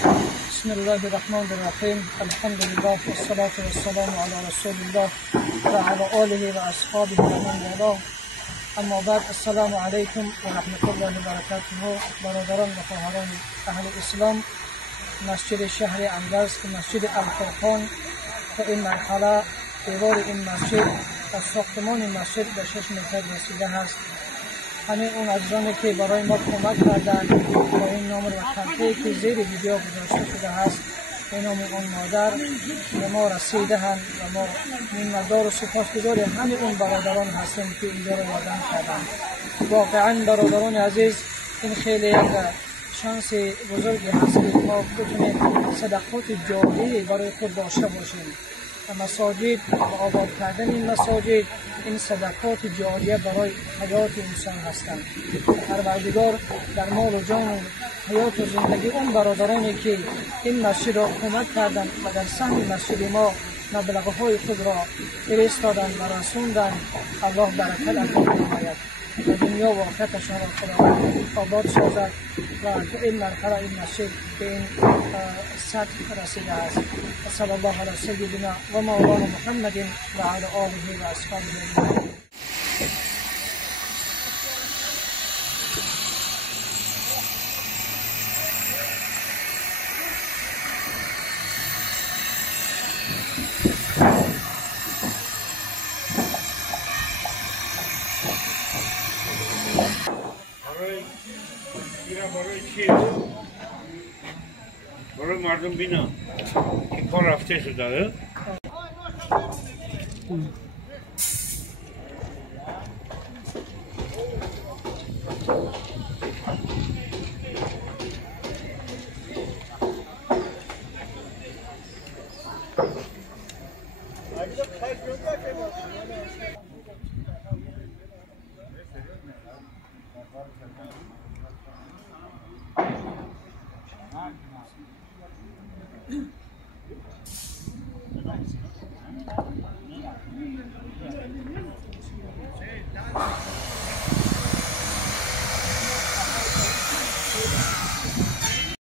بسم الله الرحمن الرحیم. الحمد لله والصلاة والسلام علی رسول الله و علی آله و اصحابه و من والاه. اما بعد، السلام علیکم و رحمت الله و برکاته. برادران و خواهران اهل اسلام، مسجد شهر اندرز که مسجد الفرقان تا این مرحله دیوار این مسجد و ساختمان این مسجد به 6 متر رسیده است. همه اون عزیزانی که برای ما کمک کردند با این نمره و تنقیه که زیر ویدیو گذاشته شده است به نام اون مادر به ما رسیده هم و ما مدار و سپاسگزار همه اون برادران هستیم که اینجا رو یادم کردند. واقعا برادران عزیز، این خیلی یک شانس بزرگی هست که ما بتونیم صدقات جاریه برای خود داشته باشیم. مساجد و آباد کردن این مساجد، این صدقات جاریه برای حیات انسان هستند. پروردگار در مال و جان و حیات و زندگی اون برادرانی که این مسجد را کمک کردند و در سهم مسجد ما مبلغ های خود را فرستادند و رسوندند، الله برکت عطا فرماید و دنیا و آخرتشان را خدا آباد سازد و تو این مرحله این مسجد به این سطح رسیده است. صلی الله علی سیدنا و مولانا محمد و علی آله و اصحابه اجمعین. برای چیه؟ برای مردم بینا که کار رفته شده.